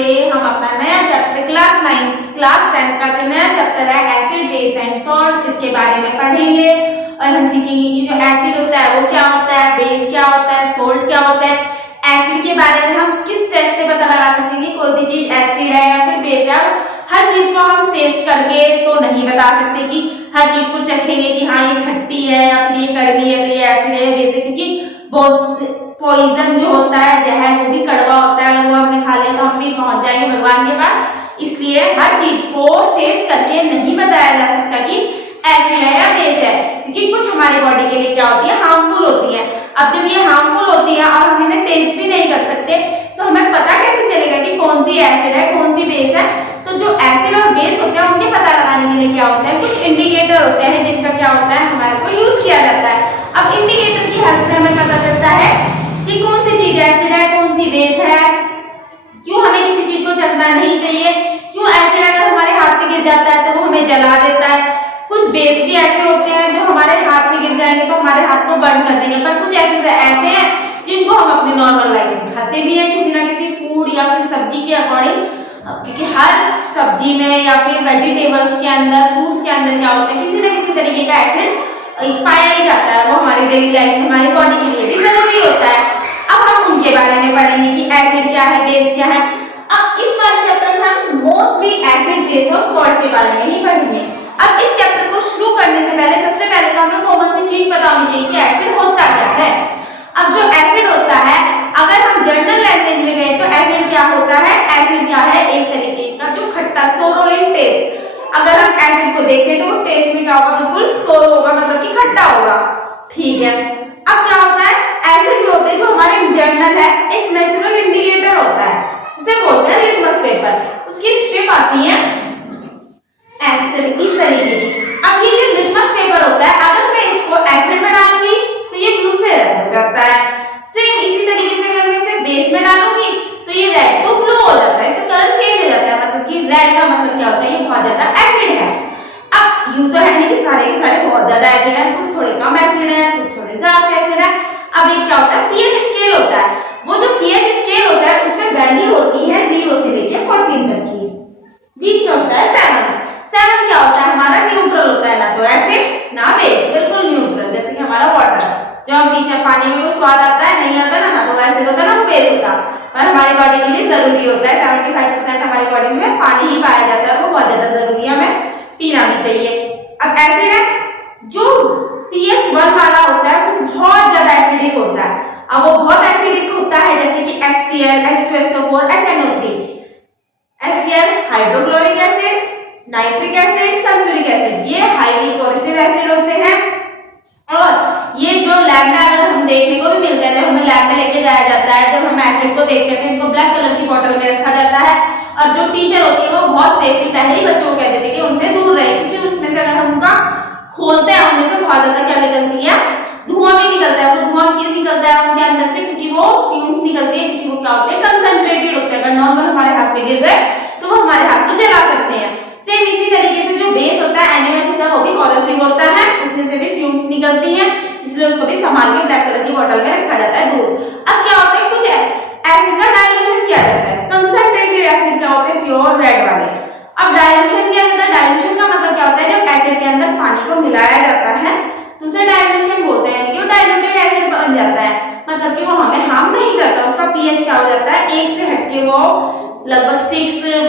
से हम अपना नया चैप्टर क्लास 10 का जो नया चैप्टर है एसिड बेस एंड सॉल्ट, इसके बारे में पढ़ेंगे और हम सीखेंगे कि जो एसिड होता है वो क्या होता है, बेस क्या होता है, सोल्ट क्या होता है। एसिड के बारे में हम किस टेस्ट से पता लगा सकते हैं कि कोई भी चीज एसिड है या फिर बेस है। हर चीज को हम टेस्ट करके तो नहीं बता सकते कि हर चीज को चखेंगे कि हाँ ये खट्टी है या फिर ये कड़वी है तो ये एसिड है बेस है, क्योंकि बहुत पॉइजन जो होता है जहर वो भी कड़वा होता है, अगर वो हमने खा लिया तो हम भी पहुंच जाएंगे भगवान के पास। इसलिए हर चीज को टेस्ट करके नहीं बताया जा सकता कि एसिड है या बेस है, क्योंकि कुछ हमारी बॉडी के लिए क्या होती है, हार्मफुल होती है। अब जब ये हार्मफुल होती है और हम इन्हें टेस्ट भी नहीं कर सकते तो हमें पता कैसे चलेगा कि कौन सी एसिड है कौन सी बेस है। तो जो एसिड और बेस होते हैं उनके पता लगाने के लिए क्या होता है, कुछ इंडिकेटर होते हैं जिनका क्या होता है हमारे को यूज किया जाता है। अब इंडिकेटर की हेल्प से हमें पता चलता है कि कौन सी चीज एसिड है कौन सी बेस है, क्यों हमें किसी चीज को चखना नहीं चाहिए, क्यों एसिड अगर हमारे हाथ पे गिर जाता है तो वो हमें जला देता है। कुछ बेस भी ऐसे होते हैं जो हमारे हाथ में गिर जाएंगे तो हमारे हाथ को बर्न कर देंगे, पर कुछ एसिड ऐसे हैं जिनको हम अपनी नॉर्मल लाइफ में खाते भी हैं किसी ना किसी फूड या फिर सब्जी के अकॉर्डिंग, क्योंकि हर सब्जी में या फिर वेजिटेबल्स के अंदर फ्रूट्स के अंदर क्या होता है किसी ना किसी तरीके का एसिड पाया ही जाता है, वो हमारी डेली लाइफ में हमारी बॉडी के लिए भी जरूरी होता है। अब हम उनके बारे में पढ़ेंगे कि एसिड क्या है बेस क्या है। अब इस वाले चैप्टर में हम मोस्टली एसिड बेस और सॉल्ट के बारे में ही पढ़ेंगे। अब इस चैप्टर को शुरू करने से पहले सबसे पहले तो हमें कॉमन सी चीज पता होनी चाहिए कि एसिड होता क्या है। अब जो एसिड होता है अगर हम जनरल लैंग्वेज में गए तो एसिड क्या होता है, एसिड क्या है एक तरीके का जो खट्टा सोरो इन टेस्ट। अगर हम एसिड को देखें तो वो टेस्ट में क्या होगा, बिल्कुल सोरो होगा, मतलब कि खट्टा होगा, ठीक है। अब क्या होता है एसिड जो होते हैं जो हमारे जर्नल है एक नेचुरल इंडिकेटर होता है, उसे बोलते हैं लिटमस पेपर। उसकी स्ट्रिप आती है इस तरीके की। अब ये जो लिटमस पेपर होता है अगर मैं इसको एसिड में डालूंगी तो ये ब्लू से रेड हो जाता है। सेम इसी तरीके से अगर मैं इसे बेस में डालूंगी तो ये रेड तो ब्लू हो जाता है, इसका कलर चेंज हो जाता है, मतलब कि रेड का मतलब क्या होता है ये बहुत ज्यादा एसिड है। अब यूं तो है नहीं कि सारे के सारे बहुत ज्यादा एसिड है, कुछ थोड़े कम एसिड है कुछ थोड़े ज्यादा एसिड है। अब ये क्या होता है पीएच स्केल होता है, वो जो पीएच स्केल होता है उसमें वैल्यू होती है 0 से लेकर 14 तक की, बीच में होता है 7। 7 क्या होता है हमारा न्यूट्रल होता है, ना तो एसिड ना बेस, बिल्कुल न्यूट्रल, जैसे कि हमारा वाटर जो हम पीछे पानी में वो स्वाद आता है नहीं आता ना तो एसिड होता है ना वो बेस होता है, पर हमारी बॉडी के लिए जरूरी होता है। 75% हमारी बॉडी में पानी ही पाया जाता है, वो बहुत ज्यादा जरूरी है, हमें पीना भी चाहिए। अब एसिड है जो pH 1 वाला होता है वो बहुत ज्यादा एसिडिक होता है। अब वो बहुत एसिडिक होता है जैसे कि HCl, H2SO4, HNO3। HCl hydrochloric acid, nitric acid, sulphuric acid, ये हाईली कोरेसिव एसिड होते हैं। और ये जो लैब में अगर हम देखने को भी मिलते हैं, जब हमें लैब में लेके जाया जाता है, जब हम एसिड को देखते हैं तो इनको ब्लैक कलर की बोतल में रखा जाता है और जो टीचर होती है वो बहुत सेफली पहले ही बच्चों को कहते थे कि उनसे दूर रहे, क्योंकि उसमें से अगर हम उनका खोलते हैं उनमें से बहुत ज्यादा क्या निकलती है, धुआं भी निकलता है। वो धुआं क्यों निकलता है उनके अंदर से, क्योंकि वो फ्यूम्स निकलते हैं, क्योंकि वो क्या होते हैं कंसंट्रेटेड होते हैं। अगर नॉर्मल हमारे हाथ में गिर गए तो वो हमारे हाथ को जला सकते हैं। सेम इसी तरीके से जो बेस होता है NaOH होता है वो भी कोरेसिव होता है, उसमें से भी फ्यूम्स निकलती हैं, इसलिए उसको भी संभाल के ब्लैक कलर की बोतल में रखा जाता है दूर। अब क्या होता है कुछ एसिड का डाइल्यूशन किया जाता है, कंसंट्रेटेड एसिड क्या होते हैं प्योर रेड वाले। अब डाइल्यूशन किया जाता है, डाइल्यूशन का मतलब क्या होता है जब एसिड के अंदर पानी को मिलाया जाता है तो उसे डाइल्यूशन बोलते हैं, कि वो डाइल्यूटेड एसिड बन जाता है, मतलब कि वो हमें हार्म नहीं करता, उसका पीएच क्या हो जाता है 1 से हटके वो लगभग 6,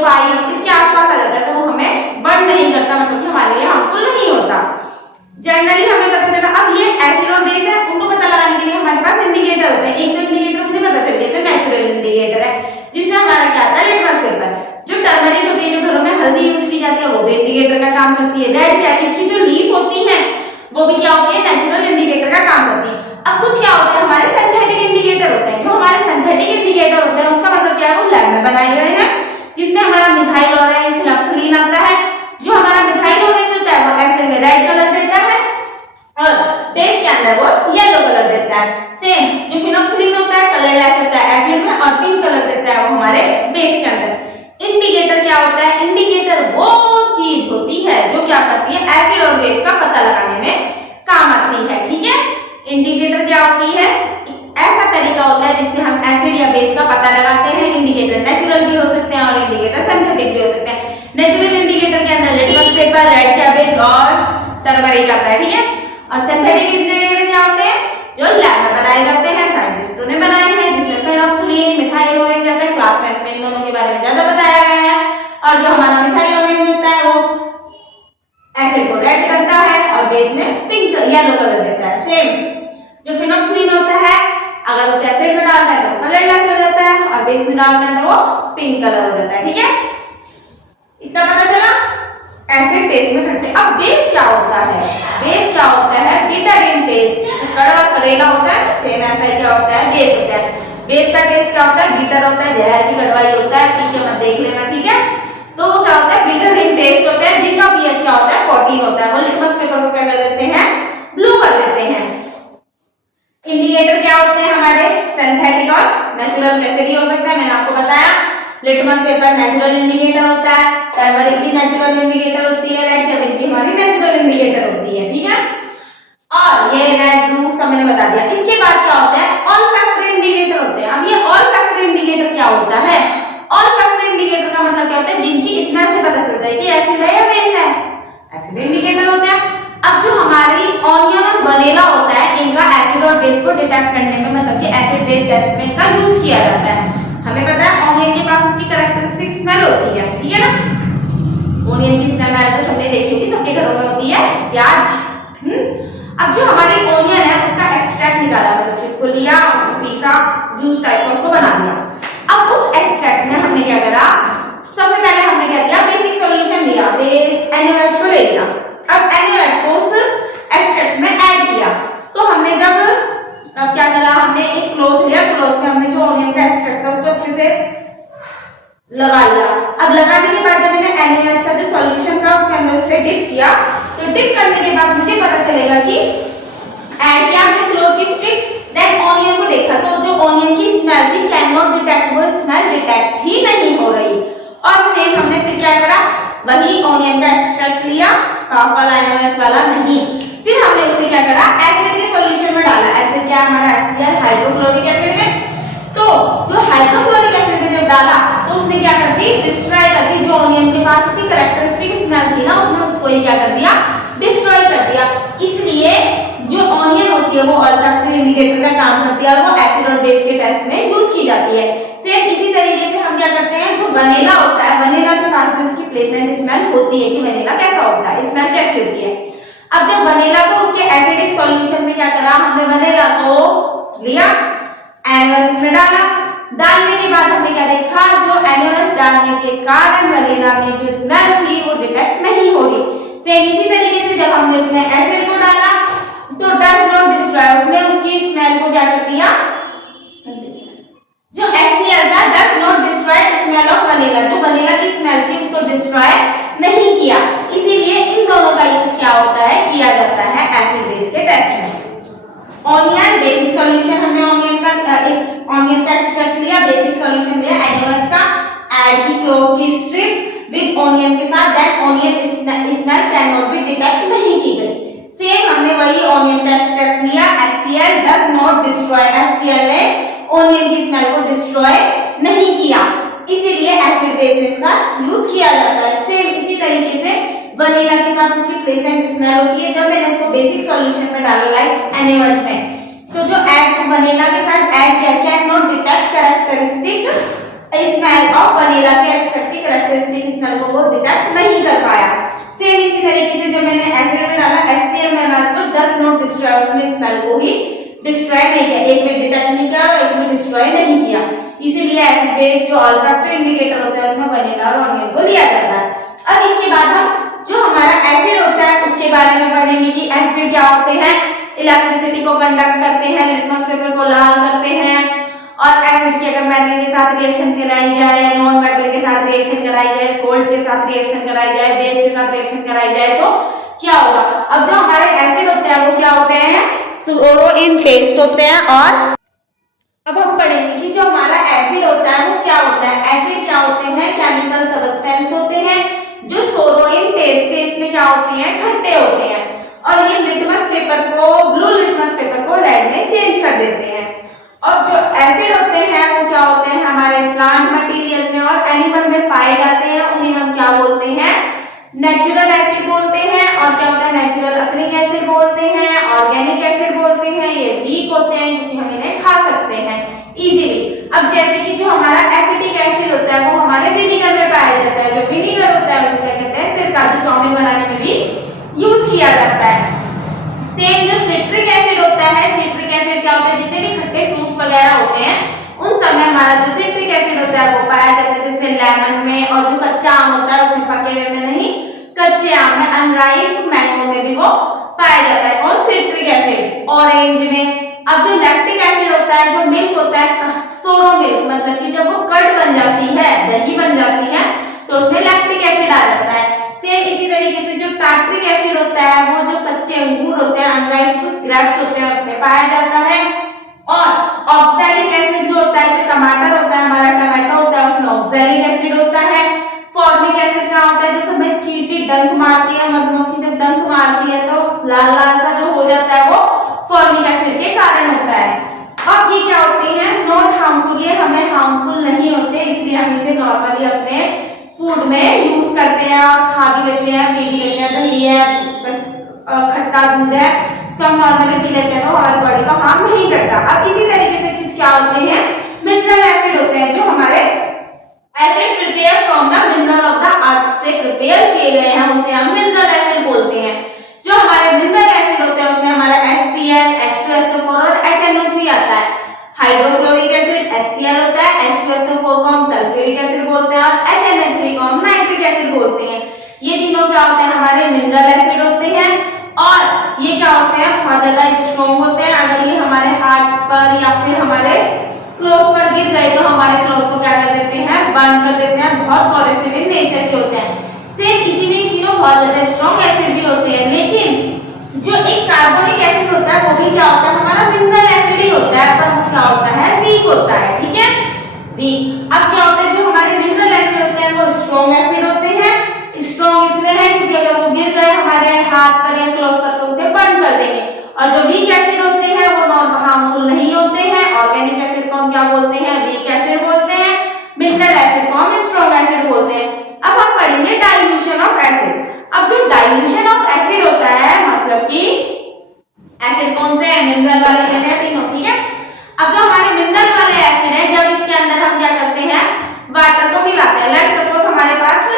5 इसके आसपास आ जाता है, तो वो हमें बर्न नहीं करता, मतलब कि हमारे लिए हार्मफुल नहीं होता। जनरली हमें पता चला। अब ये एसिड और बेस है उनको पता लगाने के लिए हमारे पास इंडिकेटर होते हैं। एक तो इंडिकेटर मुझे पता चल गया तो नेचुरल इंडिकेटर है जिसमें हमारा क्या आता है लिटमस पेपर। जो टर्मरिक होती है जो घरों में हल्दी यूज की जाती है वो भी इंडिकेटर का काम करती है। रेड कैबेज की जो लीफ होती है वो भी क्या होती है नेचुरल इंडिकेटर का काम करती है। अब कुछ क्या होता है हमारे सिंथेटिक इंडिकेटर होते हैं। जो हमारे सिंथेटिक इंडिकेटर होते हैं उसका मतलब क्या है वो लैब में बनाए गए हैं, जिसमें हमारा मिथाइल ऑरेंज नफ्थलीन आता है। जो हमारा मिथाइल ऑरेंज होता है वो एसिड में रेड कलर देता है और बेस के अंदर वो येलो कलर देता है। सेम जो फिनोक्सिलिन होता है कलरलेस होता है एसिड में और पिंक कलर देता है वो हमारे बेस के अंदर। इंडिकेटर क्या होता है, इंडिकेटर वो चीज होती है जो क्या करती है एसिड और बेस का पता लगाने में काम आती है। ठीक है, इंडिकेटर क्या होती है ऐसा तरीका होता है जिससे हम एसिड या बेस का पता लगाते हैं। इंडिकेटर नेचुरल भी हो सकते हैं है रेड कैबेज और टर्मरिक आता है, ठीक है। और सिंथेटिक इंग्रेडिएंट क्या होते हैं जो लैब में बनाए जाते हैं, साइंटिस्टों ने बनाए हैं, जिसमें फेनोल्फथलीन, मिथाइल ऑरेंज आता है। क्लास 10 में इन दोनों के बारे में ज्यादा बताया गया है। और जो हमारा मिथाइल ऑरेंज होता है वो एसिड को रेड करता है और बेस में पिंक येलो कलर देता है। सेम जो फेनोल्फथलीन होता है अगर उसे एसिड में डालता है तो कलरलेस हो जाता है और बेस में डालना है तो वो पिंक कलर हो जाता है, ठीक है। इतना पता चला एसिड टेस्ट में खट्टे। अब बेस क्या होता है? बेस क्या होता है? Bitter in taste. कड़वा करेला होता है सेम ऐसा ही क्या होता है बेस होता है। बेस का टेस्ट क्या होता है? बिटर होता है, जहर की कड़वाई होता है, पीछे मत देख लेना, ठीक है। तो वो क्या होता है? बिटर इन टेस्ट होता है, जिनका पीएच क्या होता है 14 होता है। वो लिटमस पेपर को क्या कर देते हैं? ब्लू कर देते हैं। इंडिकेटर क्या होते हैं हमारे? सिंथेटिक और नेचुरल कैसे भी हो सकता है, मैंने आपको बताया। लिटमस पेपर नेचुरल इंडिकेटर होता है, टर्मरिक भी नेचुरल इंडिकेटर होती है, रेड कैबेज भी हमारी नेचुरल इंडिकेटर होती है, ठीक है। और ये रेड ब्लू सब मैंने बता दिया। इसके बाद क्या होता है? ऑल्फैक्टरी इंडिकेटर होते हैं। अब ये ऑल्फैक्टरी इंडिकेटर क्या होता है? ऑल्फैक्टरी इंडिकेटर का मतलब क्या होता है? जिनकी स्मेल से पता चलता है कि एसिड है या बेस है, एसिड इंडिकेटर होता है। अब जो हमारी ऑनियन और वनीला होता है इनका एसिड और बेस को डिटेक्ट करने में मतलब कि एसिड बेस टेस्ट में का यूज किया जाता है। हमें पता है ऑनियन के पास उसकी कैरेक्टरिस्टिक स्मेल होती है, ठीक है ना। ऑनियन की स्मेल तो सबने देखी होगी, सबके घरों में होती है प्याज। अब जो हमारी ऑनियन है उसका एक्सट्रैक्ट निकाला, मतलब उसको लिया उसको पीसा, जूस टाइप का उसको बना लिया। अब उस एक्सट्रैक्ट में हमने क्या करा? सबसे पहले हमने क्या किया? बेसिक सॉल्यूशन लिया, बेस NaOH को ले लिया। अब NaOH को उस एक्सट्रैक्ट में ऐड किया। तो हमने जब अब क्या करा? हमने एक क्लॉथ लिया, क्लॉथ में हमने जो ऑनियन का एक्सट्रैक्ट था उसको अच्छे से लगा लिया। अब लगाने के बाद जब मैंने NaOH का जो सॉल्यूशन था उसके अंदर उसे डिप किया, तो डिप करने के बाद मुझे पता चलेगा कि ऐड किया हमने क्लॉथ की स्ट्रिप, देन ऑनियन को देखा तो जो ऑनियन की स्मेल थी कैन नॉट डिटेक्ट, वो स्मेल डिटेक्ट ही नहीं हो रही। और सेम हमने फिर क्या करा? वही ऑनियन का एक्सट्रैक्ट लिया, साफ वाला NaOH वाला नहीं। फिर हमने उसे क्या करा? एसिड के सॉल्यूशन में डाला। एसिड क्या हमारा? HCl हाइड्रोक्लोरिक एसिड में। तो जो हाइड्रोक्लोरिक एसिड में जब डाला तो उसने क्या कर दी? डिस्ट्रॉय कर दी। जो ऑनियन के पास उसकी कैरेक्टरिस्टिक स्मेल थी ना उसने उसको ही क्या कर दिया? डिस्ट्रॉय कर दिया। इसलिए जो ऑनियन होती है वो ऑल्फैक्टरी इंडिकेटर का काम करती है और वो एसिड और बेस के टेस्ट में यूज की जाती है। सेम इसी तरीके से हम क्या करते हैं? जो वनीला होता है, वनीला के पास भी उसकी प्लेसेंट स्मेल होती है कि वनीला कैसा होता है, स्मेल कैसी होती है। अब जब वनीला को उसके एसिडिक सॉल्यूशन में क्या करा? हमने वनीला को लिया, NaOH में डाला। डालने के बाद हमने क्या देखा? जो NaOH डालने के कारण वनीला में जो स्मेल थी वो डिटेक्ट नहीं हो रही। सेम इसी तरीके से जब हमने उसमें एसिड को डाला तो डज नॉट डिस्ट्रॉय, उसने उसकी स्मेल को क्या कर दिया? जो HCl था does not destroy smell of vanilla, जो वनीला की स्मेल थी उसको डिस्ट्रॉय नहीं किया। इसीलिए इन दोनों का यूज क्या होता है? किया जाता है एसिड बेस के टेस्ट में। ऑनियन बेसिक सॉल्यूशन, हमने ऑनियन का एक्सट्रैक्ट लिया, बेसिक सॉल्यूशन लिया NaOH का, ऐड की क्लोथ की स्ट्रिप विद ऑनियन के साथ, that onion smell can not be detect नहीं की गई। सेम हमने वही ऑनियन का एक्सट्रैक्ट लिया, HCl does not destroy, HCl ने ऑनियन की स्मेल को डिस्ट्रॉय नहीं किया, इसीलिए एसिड बेस का यूज किया जाता है। सेम इसी तरीके से वनीला के पास उसकी प्लेसेंट स्मेल होती है। जब मैंने उसको बेसिक सॉल्यूशन में डाला लाइक NaOH में, तो जो ऐड वनीला के साथ ऐड किया can not detect characteristic smell of vanilla के एक्सट्रैक्ट की कैरेक्टरिस्टिक स्मेल को वो डिटेक्ट नहीं कर पाया। सेम इसी तरीके से जब मैंने एसिड में डाला, HCl में डाला तो डज नॉट डिस्ट्रॉय, उसने स्मेल को ही डिस्ट्रॉय नहीं किया, एक में डिटेक्ट नहीं किया और एक में डिस्ट्रॉय नहीं किया। इसीलिए एसिड बेस जो ऑल्फैक्टरी इंडिकेटर होता है उसमें वनीला और ऑनियन को लिया जाता है। अब इसके बाद हम जो हमारा एसिड होता है उसके बारे में पढ़ेंगे कि एसिड क्या होते हैं। इलेक्ट्रिसिटी को कंडक्ट करते हैं, लिटमस पेपर को लाल करते हैं, और एसिड की अगर मेटल के साथ रिएक्शन कराई जाए या नॉन मेटल के साथ रिएक्शन कराई जाए, सोल्ट के साथ रिएक्शन कराई जाए, बेस के साथ रिएक्शन कराई जाए तो क्या होगा। अब जो हमारे एसिड होते हैं वो क्या होते हैं? फ्लोरो इन टेस्ट होते हैं। और अब हम पढ़ेंगे कि जो हमारा एसिड होता है वो क्या होता है। एसिड क्या होते हैं? केमिकल सब्सटेंस होते हैं जो सोरो इन टेस्ट में क्या होते हैं? खट्टे होते हैं, और ये लिटमस पेपर को, ब्लू लिटमस पेपर को रेड में चेंज कर देते हैं। और जो एसिड होते हैं वो क्या होते हैं? हमारे प्लांट मटेरियल में और एनिमल में पाए जाते हैं, उन्हें हम क्या बोलते हैं? नेचुरल एसिड जितने भी खट्टे फ्रूट्स वगैरह होते हैं उन सब में हमारा जो सिट्रिक एसिड होता है वो पाया जाता है, जैसे लेमन में, और जो कच्चा आम होता है उसमें, पके हुए में नहीं, कच्चे आम में, अनराइप मैंगो में भी वो पाया जाता है कौन, सिट्रिक एसिड। ऑरेंज में। अब जो लैक्टिक एसिड होता है, जो मिल्क होता है, सोरो मिल्क, मतलब कि जब वो कर्ड बन जाती है, दही बन जाती है, तो उसमें लैक्टिक एसिड आ जाता है। सेम इसी तरीके से जो टार्ट्रिक एसिड होता है वो जो कच्चे अंगूर होते हैं, अनराइप ग्रेप्स होते हैं, उसमें पाया जाता है। और ऑक्सैलिक एसिड जो होता है, जो टमाटर होता है, हमारा टमाटो होता है, उसमें ऑक्सैलिक एसिड होता है। फॉर्मिक एसिड क्या होता है, जब हमें चींटी डंक मारती है, मधुमक्खी जब डंक मारती है तो लाल लाल सा जो हो जाता है वो फॉर्मिक एसिड के कारण होता है। अब ये क्या होते हैं, नॉट हार्मफुल, ये हमें हार्मफुल नहीं होते, इसलिए हम इसे नॉर्मली अपने फूड में यूज करते हैं और खा भी लेते हैं, पी भी लेते हैं। दही है, खट्टा दूध है, इसको हम नॉर्मली पी लेते हैं तो हमारी बॉडी को हार्म नहीं करता। अब इसी तरीके से कुछ क्या होते हैं, मिनरल एसिड होते हैं, जो हमारे acid prepare from the mineral of the earth से प्रिपेयर किए गए हैं, उसे हम मिनरल एसिड बोलते हैं। जो हमारे मिनरल एसिड होते हैं उसमें हमारा HCl, H2SO4 और HNO3 आता है। हाइड्रोक्लोरिक एसिड HCl होता है, H2SO4 को हम सल्फ्यूरिक एसिड बोलते हैं और HNO3 को हम नाइट्रिक एसिड बोलते हैं। ये तीनों क्या होते हैं, हमारे मिनरल एसिड होते हैं और ये क्या होते हैं, बहुत ज्यादा स्ट्रॉन्ग होते हैं। अगर ये हमारे हार्ट पर या फिर हमारे क्लॉथ पर गिर गए तो हमारे क्लॉथ को क्या कर देते हैं, बर्न कर देते हैं, बहुत कॉरेसिव इन नेचर के होते हैं। सेम इसी में तीनों बहुत ज्यादा स्ट्रॉन्ग एसिड भी होते हैं, लेकिन जो एक कार्बोनिक एसिड होता है वो भी क्या होता है, हमारा मिनरल एसिड ही होता है, पर वो क्या होता है, वीक होता है, ठीक है, वीक। अब क्या होता है, जो हमारे मिनरल एसिड होते हैं वो स्ट्रॉन्ग एसिड होते हैं। स्ट्रॉन्ग इसलिए है क्योंकि अगर वो गिर गए हमारे हाथ पर या क्लॉथ पर तो उसे बर्न कर देंगे। और जो वीक एसिड होते हैं वो नॉर्मल हार्मफुल नहीं होते हैं। ऑर्गेनिक एसिड को हम क्या बोलते हैं, वीक एसिड बोलते हैं। मिनरल एसिड को हम स्ट्रॉन्ग एसिड बोलते हैं। अब हम पढ़ेंगे डाइल्यूशन ऑफ एसिड। अब जो डाइल्यूशन ऑफ एसिड होता है, मतलब कि एसिड कौन से हैं, मिनरल वाले लेने हैं तीनों, ठीक है। अब जो हमारे मिनरल वाले एसिड है, जब इसके अंदर हम क्या करते हैं, वाटर को मिलाते हैं। लेट्स सपोज हमारे पास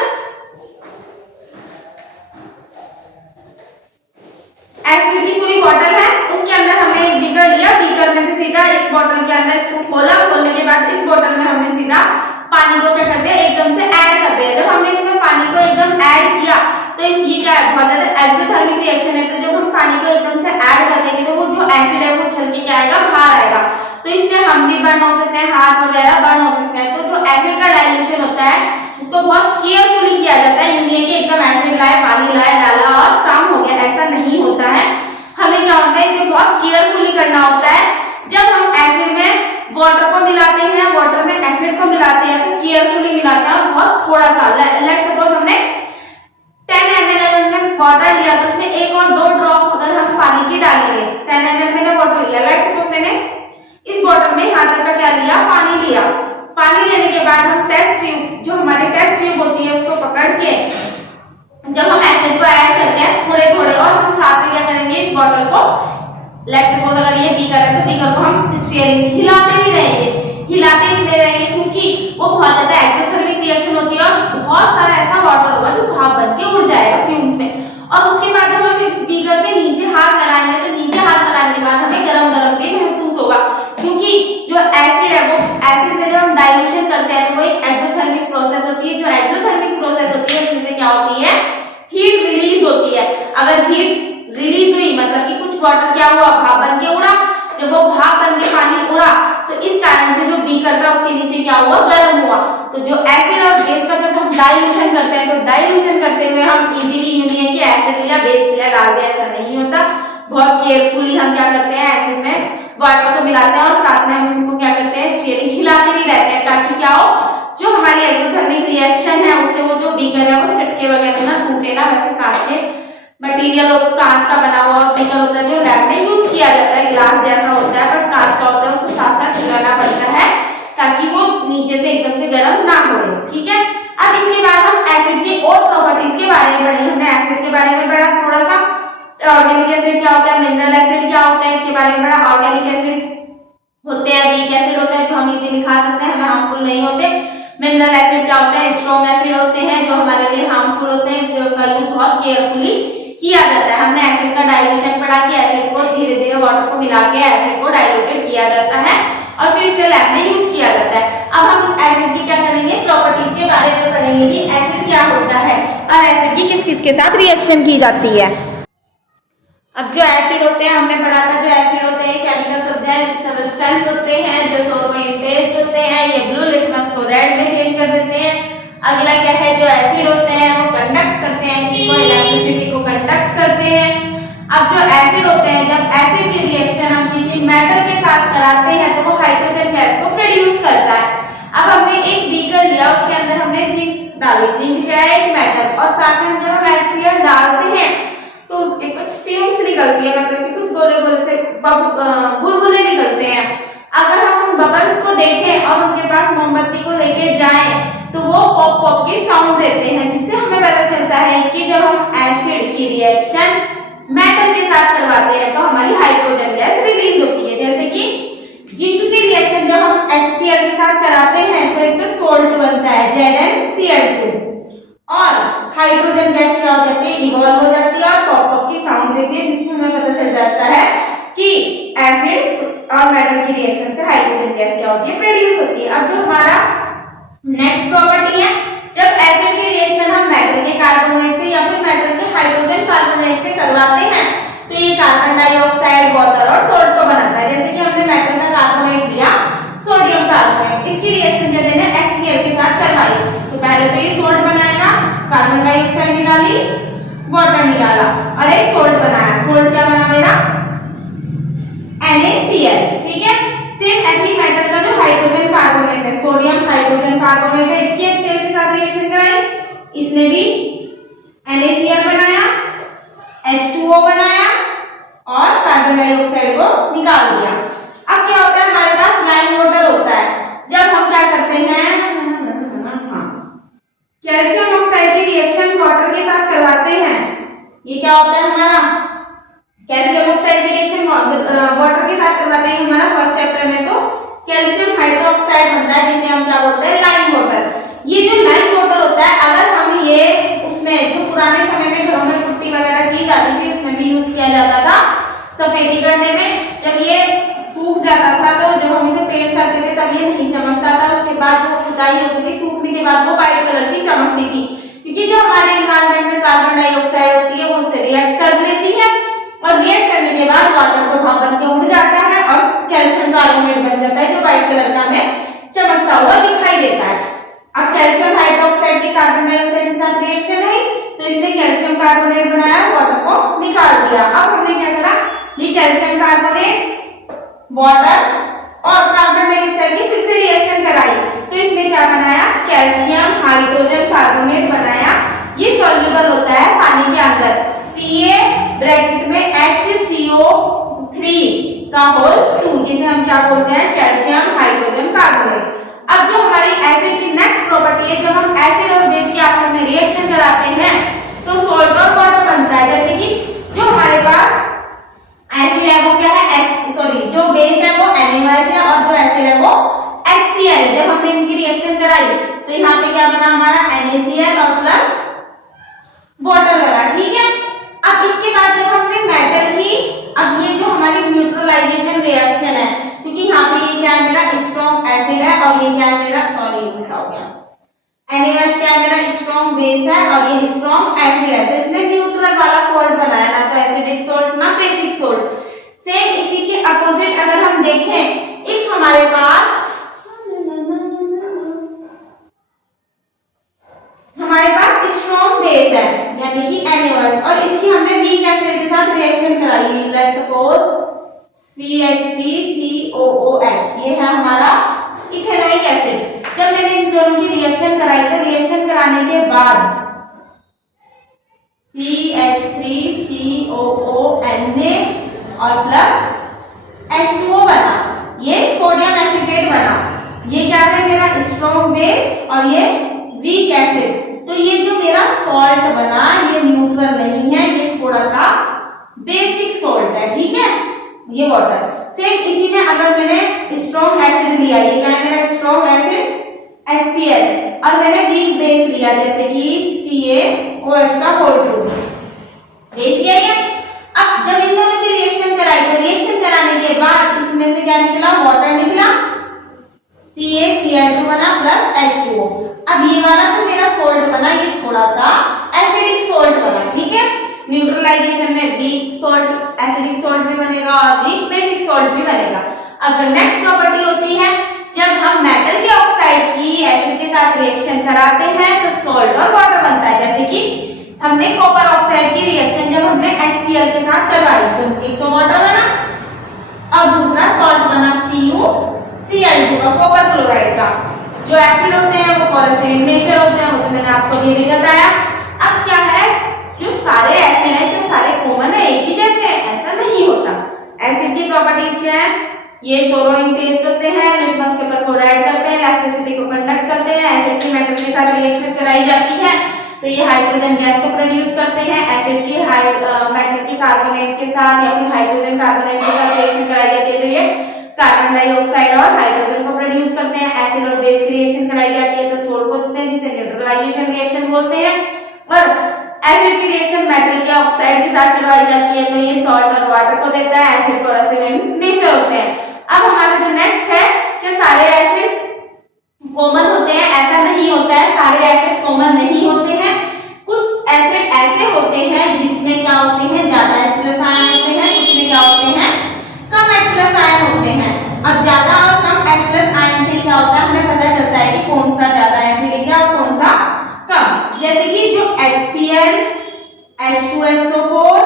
एसिड की पूरी बोतल है, उसके अंदर हमने एक बीकर लिया, बीकर में से सीधा इस बोतल के अंदर इसको खोला, खोलने के बाद इस बोतल में हमने सीधा पानी को क्या कर दिया, एकदम से ऐड कर दिया। जब हमने इसमें पानी को एकदम ऐड किया तो ये क्या है, बहुत ज्यादा एक्सोथर्मिक रिएक्शन है, तो जब हम पानी को एकदम से ऐड कर देंगे तो वो जो एसिड है वो उछल के क्या आएगा, बाहर आएगा। तो इससे हम भी बर्न हो सकते हैं, हाथ वगैरह बर्न हो सकते हैं। तो जो एसिड का डाइल्यूशन होता है इसको बहुत केयरफुली किया जाता है, यूं नहीं कि एकदम एसिड लाए, पानी लाए, डाला और काम हो गया, ऐसा नहीं होता है। हमें क्या होता है, इसे बहुत केयरफुली करना होता है। जब हम एसिड में वाटर को मिलाते हैं, वाटर में एसिड को मिलाते हैं तो केयरफुली मिलाते हैं और बहुत थोड़ा सा। लेट्स सपोज हमने 10 ml अगर वाटर लिया तो उसमें 1 और 2 ड्रॉप अगर हम पानी की डालेंगे, 10 ml मैंने वाटर लिया, लेट्स सपोज मैंने इस बॉटल में यहाँ तक का क्या लिया, पानी लिया। पानी लेने के बाद हम टेस्ट ट्यूब, जो हमारी टेस्ट ट्यूब होती है, उसको पकड़ के जब हम एसिड को ऐड करते हैं थोड़े थोड़े, और हम साथ में क्या करेंगे, इस बॉटल को, लेट्स सपोज अगर ये बीकर है तो बीकर को हम स्टीयरिंग हिलाते भी रहेंगे। हिलाते इसलिए रहेंगे क्योंकि वो बहुत ज्यादा एक्सोथर्मिक रिएक्शन होती है और बहुत सारा ऐसा वाटर होगा जो भाप बन के उड़ जाएगा फ्यूम्स में। और उसके बाद जब हम इस बीकर के नीचे हाथ लगाएंगे तो नीचे हाथ लगाने के बाद हमें गरम गरम भी महसूस होगा, क्योंकि जो एसिड है वो एसिड में जब हम डाइल्यूशन करते हैं तो वो एक एक्सोथर्मिक प्रोसेस होती है। जो एक्सोथर्मिक प्रोसेस होती है उसमें से क्या होती है, हीट रिलीज होती है। अगर हीट रिलीज हुई मतलब कि कुछ वाटर क्या हुआ, भाप बन के उड़ा। जब वो भाप बन के पानी उड़ा तो इस कारण से जो बीकर था उसके नीचे क्या हुआ, गर्म हुआ। तो जो एसिड और बेस का जब हम डाइल्यूशन करते हैं तो डाइल्यूशन करते हुए हम इजीली यूनियन के एसिड लिया, बेस लिया, डाल दिया, ऐसा नहीं होता। बहुत केयरफुली हम क्या करते हैं, एसिड में वाटर को मिलाते हैं और साथ में हम उसको क्या करते हैं, स्टीयरिंग हिलाते भी रहते हैं, ताकि क्या हो, जो हमारी एक्सोथर्मिक रिएक्शन है उससे वो जो बीकर है वो चटके वगैरह ना टूटे ना। वैसे कांच के मटेरियल कांच का बना हुआ बीकर होता है जो लैब में यूज किया जाता है, गिलास जैसा होता है बट कांच का होता है, उसको साथ साथ हिलाना पड़ता है ताकि वो नीचे से एकदम से गर्म ना हो, ठीक है। अब इसके बाद हम एसिड की और प्रॉपर्टीज के बारे में पढ़ेंगे। हमने एसिड के बारे में पढ़ा थोड़ा सा, ऑर्गेनिक एसिड क्या होता है, मिनरल एसिड क्या होता है, इसके बारे में पढ़ा। ऑर्गेनिक एसिड होते हैं, वीक एसिड होते हैं जो हम इजीली खा सकते हैं, हमें हार्मफुल नहीं होते। मिनरल एसिड क्या होते हैं, स्ट्रॉन्ग एसिड होते हैं जो हमारे लिए हार्मफुल होते हैं, इसलिए उनका यूज बहुत केयरफुली किया जाता है। हमने एसिड का डाइल्यूशन पढ़ा कि एसिड को धीरे धीरे वाटर को मिला के एसिड को डाइल्यूटेड किया जाता है और फिर इसे लैब में यूज किया जाता है। अब हम एसिड की क्या करेंगे, प्रॉपर्टीज के बारे में पढ़ेंगे कि एसिड क्या होता है और एसिड की किस किस के साथ रिएक्शन की जाती है। अब जो एसिड होते हैं हमने पढ़ा था, जो एसिड होते हैं केमिकल सब्सटेंस होते हैं जो सोडियम टेस्ट होते हैं, ये ब्लू लिटमस को रेड में चेंज कर देते हैं। अगला क्या है, जो एसिड होते हैं वो कंडक्ट करते हैं, किसको, इलेक्ट्रिसिटी को कंडक्ट करते हैं। अब जो एसिड होते हैं, जब एसिड की रिएक्शन हम किसी मेटल के साथ कराते हैं तो वो हाइड्रोजन गैस को प्रोड्यूस करता है। अब हमने एक बीकर लिया, उसके अंदर हमने जिंक डाली, जिंक क्या है, एक मेटल, और साथ में जब हम HCl डालते हैं तो उसके कुछ फ्यूम्स निकलती है, मतलब कि कुछ गोले गोले से बुलबुले निकलते हैं। अगर हम उन बबल्स को देखें और उनके पास मोमबत्ती को लेके जाएं तो वो पॉप पॉप की साउंड देते हैं, जिससे हमें पता चलता है कि जब हम एसिड की रिएक्शन मेटल के साथ करवाते हैं तो हमारी हाइड्रोजन गैस रिलीज होती है। जैसे कि जिंक की रिएक्शन जब हम HCl के साथ कराते हैं तो एक तो सोल्ट बनता है ZnCl2 और हाइड्रोजन गैस क्या हो जाती है, इवॉल्व हो जाती है और पॉप पॉप की साउंड देती है, जिससे हमें पता चल जाता है कि एसिड और मेटल की रिएक्शन से हाइड्रोजन गैस क्या होती है, प्रोड्यूस होती है। अब जो हमारा नेक्स्ट प्रॉपर्टी है, जब एसिड की रिएक्शन हम मेटल के कार्बोनेट से या फिर मेटल के हाइड्रोजन कार्बोनेट से करवाते हैं तो ये कार्बन डाइऑक्साइड, वाटर और सोल्ट को बनाता है। जैसे कि हमने मेटल का कार्बोनेट लिया, सोडियम कार्बोनेट, इसकी रिएक्शन जब मैंने HCl के साथ करवाई तो पहले तो ये सोल्ट बनाएगा, कार्बन डाइऑक्साइड निकाली, वाटर निकाला और एक सोल्ट बनाया। सोल्ट क्या बना मेरा, NaCl, ठीक है। सेम ऐसी मेटल का जो हाइड्रोजन कार्बोनेट है, सोडियम हाइड्रोजन कार्बोनेट है, इसकी HCl के साथ रिएक्शन कराई, इसने भी NaCl बनाया, H2O बनाया और कार्बन डाइऑक्साइड को निकाल दिया। अब क्या होता है, हमारे पास लाइम वाटर होता है। जब हम क्या करते हैं, कैल्शियम ऑक्साइड की रिएक्शन वाटर के साथ करवाते हैं, ये क्या होता है हमारा, कैल्शियम ऑक्साइड की रिएक्शन वाटर के साथ करवाते हैं। हमारा फर्स्ट चैप्टर में तो कैल्शियम हाइड्रोक्साइड बनता है, जिसे हम क्या बोलते हैं, लाइम वाटर। ये जो लाइम वाटर होता है, अगर हम ये उसमें जो पुराने समय में घरों में पुट्टी वगैरह की जाती थी उसमें भी यूज किया जाता था सफेदी करने में। जब ये सूख जाता था तो जब हम इसे पेंट करते थे तब ये नहीं चमकता था, उसके बाद जो खुदाई होती थी सूखने के बाद वो व्हाइट कलर की चमकती थी, क्योंकि जो हमारे एनवायरनमेंट में कार्बन डाइऑक्साइड होती है वो उससे रिएक्ट कर लेती है और रिएक्ट करने के बाद वाटर तो वहां बन के उड़ जाता है और कैल्शियम कार्बोनेट बन जाता है, जो व्हाइट कलर का हमें चमकता हुआ दिखाई देता है। अब कैल्शियम हाइड्रोक्साइड की कार्बन डाइऑक्साइड के साथ रिएक्शन हुई तो इसने कैल्शियम कार्बोनेट बनाया, वाटर को निकाल दिया। अब हमने क्या करा, ये कैल्शियम कार्बोनेट, वाटर और कार्बन डाइऑक्साइड की फिर से रिएक्शन कराई तो इसने क्या बनाया, कैल्शियम हाइड्रोजन कार्बोनेट बनाया। ये सॉल्युबल होता है पानी के अंदर, Ca ब्रैकेट में HCO3 का होल 2, जिसे हम क्या बोलते हैं, कैल्शियम हाइड्रोजन कार्बोनेट। अब जो हमारी एसिड की नेक्स्ट प्रॉपर्टी है, जब हम एसिड और बेस की आपस में रिएक्शन कराते हैं तो सोल्ट और वाटर बनता है। जैसे कि जो हमारे पास एसिड है वो क्या है, जो बेस है वो NaOH है और जो एसिड है वो HCl है। जब हमने इनकी रिएक्शन कराई तो यहाँ पे क्या बना हमारा, NaCl और प्लस वाटर बना, ठीक है। अब इसके बाद जब हमने मेटल की, अब ये जो हमारी न्यूट्रलाइजेशन रिएक्शन है, क्योंकि यहाँ पे ये क्या है, मेरा स्ट्रॉन्ग एसिड है और ये क्या है मेरा, सॉरी उल्टा हो गया, NaOH क्या है मेरा स्ट्रॉन्ग बेस है और ये स्ट्रॉन्ग एसिड है, तो इसने न्यूट्रल वाला सॉल्ट बनाया, ना तो एसिडिक सॉल्ट ना बेसिक सॉल्ट। सेम इसी के अपोजिट अगर हम देखें, इफ हमारे पास स्ट्रॉन्ग बेस है यानी कि NaOH और इसकी हमने वीक एसिड के साथ रिएक्शन कराई, लेट्स सपोज CH3COOH, ये है हमारा इथेनोइक एसिड। जब मैंने इन दोनों की रिएक्शन कराई तो रिएक्शन कराने के बाद CH3COONA और प्लस H2O बना, ये सोडियम एसिटेट बना। ये क्या है मेरा स्ट्रॉन्ग बेस और ये वीक एसिड। तो ये जो मेरा सॉल्ट बना ये न्यूट्रल नहीं है, ये थोड़ा सा बेसिक सॉल्ट है, ठीक है, ये वाटर। सेम इसी में अगर मैंने स्ट्रॉन्ग एसिड लिया, ये क्या है मेरा स्ट्रॉन्ग एसिड HCl और मैंने वीक बेस लिया जैसे कि CaOH का होल 2, बेस किया है। अब जब इन दोनों की रिएक्शन कराई तो रिएक्शन कराने के बाद इसमें से क्या निकला, वाटर निकला, CaCl2 बना प्लस H2O। अब ये वाला जो मेरा सोल्ट बना ये थोड़ा सा एसिडिक सोल्ट बना, ठीक है। न्यूट्रलाइजेशन में वीक सोल्ट एसिडिक सोल्ट भी बनेगा और वीक बेसिक सोल्ट भी बनेगा। अब जो नेक्स्ट प्रॉपर्टी होती है, जब हम मेटल के ऑक्साइड की एसिड के साथ रिएक्शन कराते हैं तो सॉल्ट और वाटर बनता है। जैसे कि हमने कॉपर ऑक्साइड की रिएक्शन जब हमने HCl के साथ करवाई तो एक तो वाटर बना और दूसरा सॉल्ट बना CuCl2 का, कॉपर क्लोराइड का। जो एसिड होते हैं वो कॉरेसिव इन नेचर होते हैं, वो तो मैंने आपको अभी भी बताया। अब क्या है, जो सारे एसिड हैं क्या सारे कॉमन है, एक ही जैसे हैं? ऐसा नहीं होता। एसिड की प्रॉपर्टीज क्या है, ये सोरोइंग टेस्ट होते हैं, लिटमस पेपर क्लोराइड करते हैं, इलेक्ट्रिसिटी को कंडक्ट करते हैं, एसिड की मेटल के साथ रिएक्शन कराई जाती है तो ये हाइड्रोजन गैस को प्रोड्यूस करते हैं। एसिड की मेटल के कार्बोनेट के साथ या फिर हाइड्रोजन कार्बोनेट के साथ रिएक्शन कराई जाती है तो ये कार्बन डाइऑक्साइड और हाइड्रोजन को प्रोड्यूस करते हैं। एसिड और बेस की रिएक्शन कराई जाती है तो सोल्ट को देते हैं, जिसे न्यूट्रलाइजेशन रिएक्शन बोलते हैं। और एसिड की रिएक्शन मेटल के ऑक्साइड के साथ करवाई जाती है तो ये सॉल्ट और वाटर को देता है। एसिड कॉरेसिव इन नेचर होते हैं। अब हमारा जो नेक्स्ट है कि सारे एसिड कॉमन होते हैं, ऐसा नहीं होता है। सारे एसिड कॉमन नहीं होते हैं। कुछ एसिड ऐसे होते हैं जिसमें क्या होते हैं, ज्यादा H+ आयन होते हैं, कुछ में क्या होते हैं, कम H+ आयन होते हैं। अब ज्यादा और कम H+ आयन से क्या होता है, हमें पता चलता है कि कौन सा ज्यादा एसिडिक है और कौन सा कम। जैसे कि जो HCl, H2SO4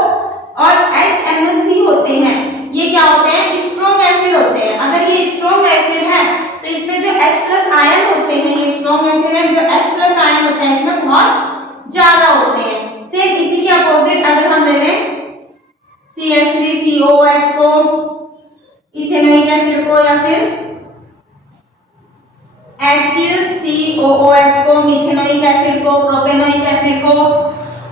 और HNO3 होते हैं ये क्या होते हैं, स्ट्रॉन्ग एसिड होते हैं। अगर ये स्ट्रॉन्ग एसिड है तो इसमें जो H+ आयन होते हैं, ये स्ट्रॉन्ग एसिड है, जो H+ आयन होते हैं इसमें बहुत ज्यादा होते हैं। सेम इसी के अपोजिट अगर हम ले लें CH3COOH को, इथेनोइक एसिड को या फिर HCOOH को, मिथेनोइक एसिड को, प्रोपेनोइक एसिड को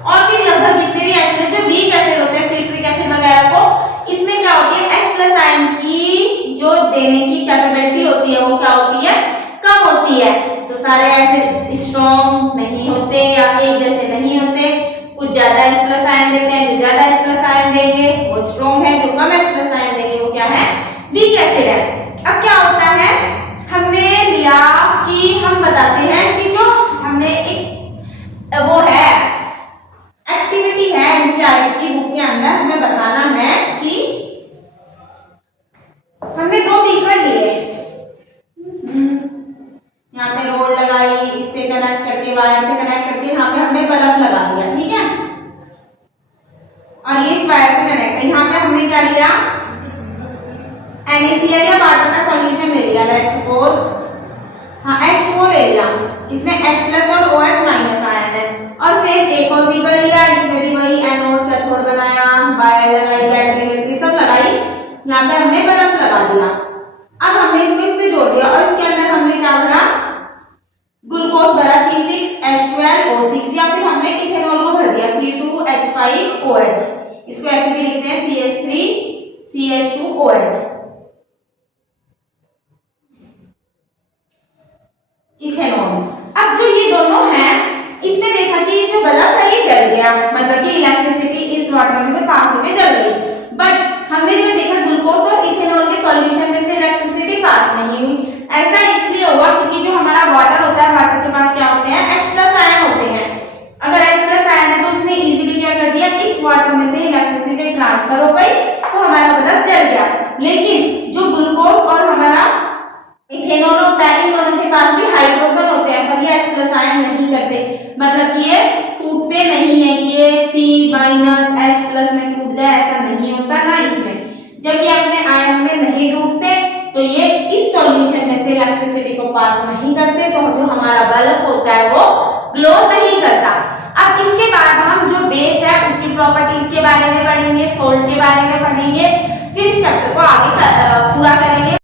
और भी लगभग जितने भी एसिड जो वीक एसिड होते हैं, सिट्रिक एसिड वगैरह को, इसमें क्या होती है, H+ आयन की जो देने की कैपेबिलिटी होती है वो क्या होती है, कम होती है। तो सारे एसिड स्ट्रॉन्ग नहीं होते या एक जैसे नहीं होते। कुछ ज्यादा H+ आयन देते हैं, जो ज्यादा H+ आयन देंगे वो स्ट्रॉन्ग है, जो कम H+ आयन देंगे वो क्या है, वीक एसिड है। अब क्या होता है, हमने लिया कि हम बताते हैं कि जो हमने एक वो है एक्टिविटी है एनसीईआरटी की बुक के अंदर, हमें बताना है कि हमने दो बीकर लिए, यहाँ पे रोड लगाई, इससे कनेक्ट करके वायर से कनेक्ट करके यहाँ पे हमने बल्ब लगा दिया, ठीक है, और ये इस वायर से कनेक्ट है। यहाँ पे हमने क्या लिया, NaCl या वाटर का सॉल्यूशन ले लिया, लेट्स सपोज हाँ H2O ले लिया, इसमें H+ और OH- आयन है। और सेम एक और बीकर लिया, इसमें भी वही एनोड कैथोड बनाया, वायर लगाई, बैटरी सब लगाई, यहाँ पे हमने बल्ब लगा दिया। अब हमने इसको इससे जोड़ दिया और इसके अंदर हमने क्या भरा, ग्लूकोज भरा C6H12O6 या फिर हमने इथेनॉल को भर दिया C2H5OH, इसको ऐसे भी लिखते हैं CH3CH2OH, इथेनॉल। अब जो ये दोनों हैं इसमें देखा कि ये जो बल्ब है ये जल गया, मतलब कि इलेक्ट्रिसिटी इस वाटर में से पास होके जल गई। बट हमने जो देखा ग्लूकोज और इथेनॉल के सॉल्यूशन में से इलेक्ट्रिसिटी पास नहीं हुई। ऐसा इसलिए हुआ क्योंकि जो हमारा वाटर होता है, वाटर के पास क्या होते हैं, H+ आयन होते हैं। अगर H+ आयन है तो उसने इजीली क्या कर दिया, इस वाटर में से इलेक्ट्रिसिटी ट्रांसफर हो गई तो हमारा बल्ब जल गया। लेकिन जो ग्लूकोज और हमारा इथेनॉल होता है, इन दोनों के पास भी हाइड्रोजन होते हैं पर ये H+ आयन नहीं करते, मतलब कि ये टूटते नहीं है, ये C-H+ में टूट जाए ऐसा नहीं होता ना इसमें। जब ये अपने आयन में नहीं टूटते तो ये इस सॉल्यूशन में से इलेक्ट्रिसिटी को पास नहीं करते, तो जो हमारा बल्ब होता है वो ग्लो नहीं करता। अब इसके बाद हम जो बेस है उसकी प्रॉपर्टीज के बारे में पढ़ेंगे, सोल्ट के बारे में पढ़ेंगे, फिर इस चैप्टर को आगे पूरा करेंगे।